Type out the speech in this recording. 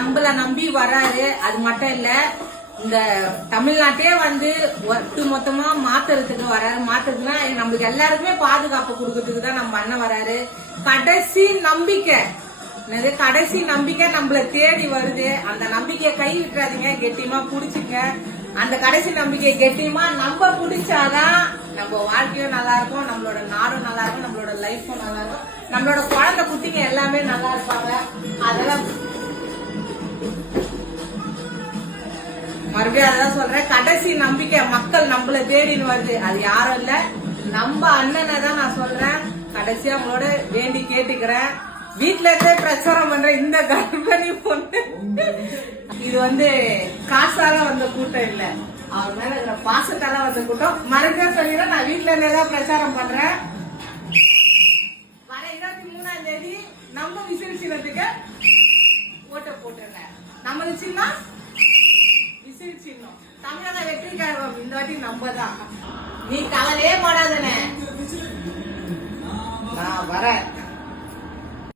நம்மள நம்பி வராரு. அது மட்டும் இல்ல, இந்த தமிழ்நாட்டே வந்து ஒட்டு மொத்தமா மாத்துறதுக்கு வராரு. மாத்துறதுன்னா நம்மளுக்கு எல்லாருக்குமே பாதுகாப்பு கொடுக்கறதுக்கு தான் நம்ம அண்ணன் வராரு. கடைசி நம்பிக்கை கடைசி நம்பிக்கை நம்மள தேடி வருது. அந்த நம்பிக்கையை கை விட்டுறாதீங்க, கெட்டியமா புடிச்சுங்க. அந்த கடைசி நம்பிக்கையை கெட்டியமா நம்ம புடிச்சாதான் நம்ம வாழ்க்கையும் நல்லா இருக்கும், நம்மளோட நாடும் நல்லா இருக்கும், நம்மளோட லைஃபும் நல்லா இருக்கும், நம்மளோட குழந்தை குட்டிங்க எல்லாமே நல்லா இருப்பாங்க. அதெல்லாம் மறுபடியும் அதான் சொல்றேன், கடைசி நம்பிக்கை மக்கள் நம்மள தேடின்னு வருது. அது யாரும் இல்ல, நம்ம அண்ணனை தான் நான் சொல்றேன். கடைசியா அவங்களோட வேண்டி கேட்டுக்கிறேன். வீட்டுல இருந்தே பிரச்சாரம் பண்ற இந்த கர்ப்பிணி பொண்ணு, இது வந்து காசால வந்த கூட்டம் இல்ல, அவர் மேல இருக்கிற பாசத்தால வந்த கூட்டம். மறுபடியும் சொல்லிடுறேன், நான் வீட்டுல இருந்தே தான் பிரச்சாரம் பண்றேன். வர 23ஆம் தேதி நம்ம விசில் சின்னத்துக்கு ஓட்ட போட்டுருங்க. நம்ம சின்னம் விசில் சின்னம். தமிழக வெற்றி கழகம் இந்த வாட்டி நம்ம தான். நீ கவலையே போடாதனே, நான் வரேன்.